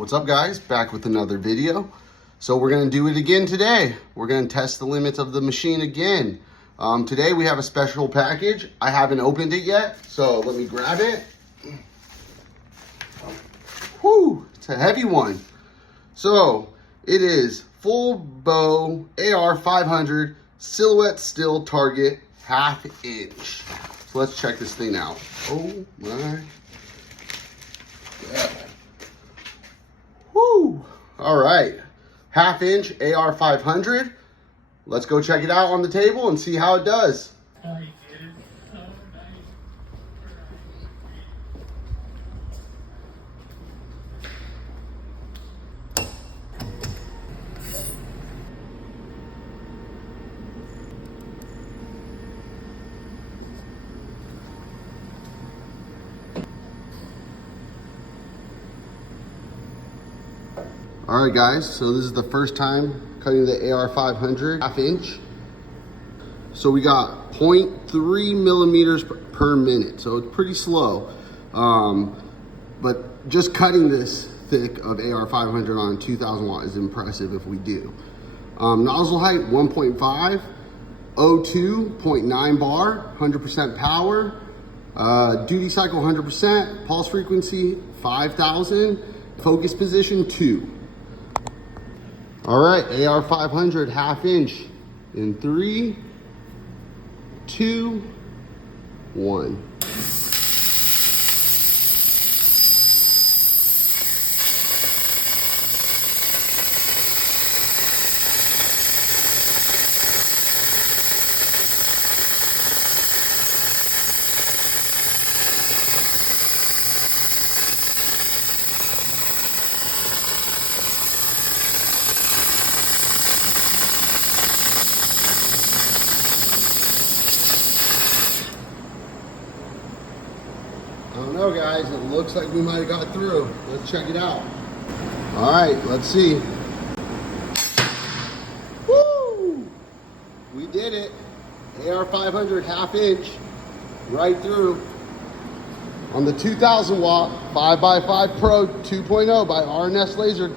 What's up guys, back with another video. So we're gonna do it again today. We're gonna test the limits of the machine again. Today we have a special package. I haven't opened it yet, so let me grab it. Whew, it's a heavy one. So it is full bow AR 500 silhouette still target 1/2 inch. So let's check this thing out. Oh my God. Woo! All right, 1/2 inch AR 500. Let's go check it out on the table and see how it does. All right guys, so this is the first time cutting the AR 500 1/2 inch. So we got 0.3 millimeters per minute, so it's pretty slow. But just cutting this thick of AR 500 on 2000 watt is impressive if we do. Nozzle height 1.5, O2 0.9 bar, 100% power, duty cycle 100%, pulse frequency 5,000, focus position 2. All right, AR 500 1/2 inch in 3, 2, 1. I don't know guys, it looks like we might have got through. Let's check it out. All right, let's see. Woo! We did it. AR 500 1/2 inch, right through. On the 2000 watt 5x5 Pro 2.0 by R&S Laser.